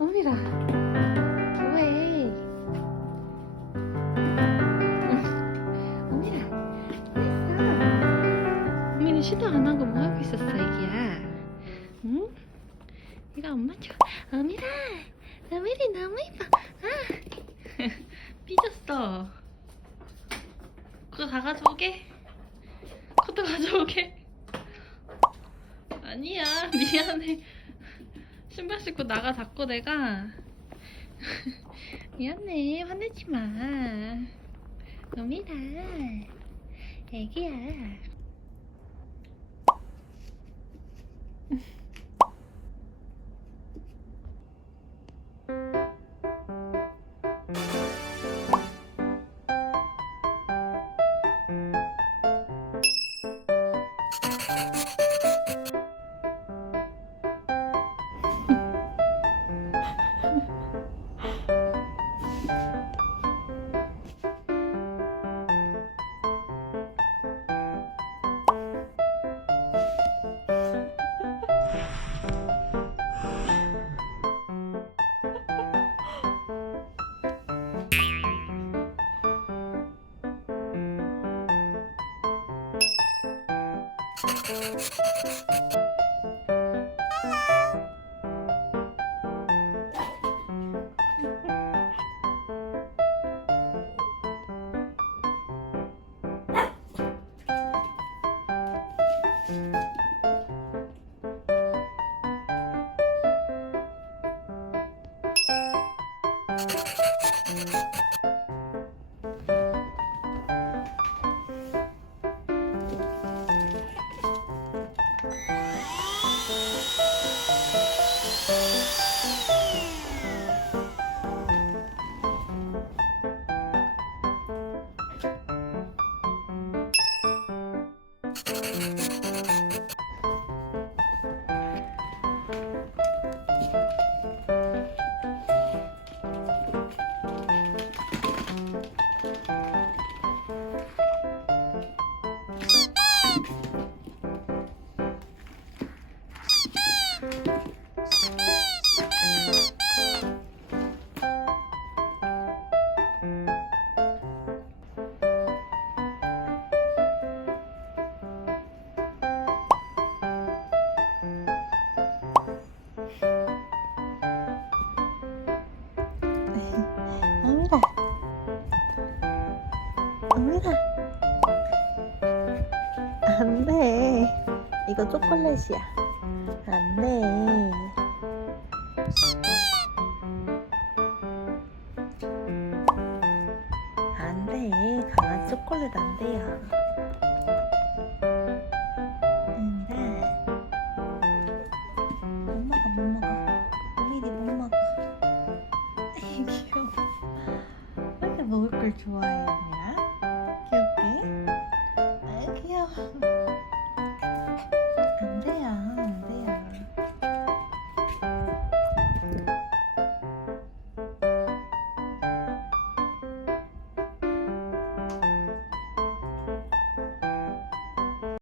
어미라 왜? 어미라 됐어. 어미는 시도 안 하고 뭐 하고 있었어 애기야? 응? 이거 엄마 줘. 어미라 어미리 너무 이뻐. 아 삐졌어. 그거 다 가져오게? 그것도 가져오게? 아니야 미안해. 신발 신고 나가 자꾸 내가. 미안해 화내지마. 어미라 애기야. 어미라 어미라 안돼. 이거 초콜릿이야. 안돼. 안돼. 강아지 초콜릿 안돼요. 안돼. 못 먹어 못 먹어. 어미리 못 먹어. 귀여워. 왜 이렇게 먹을 걸 좋아해, 언니야? 귀엽게?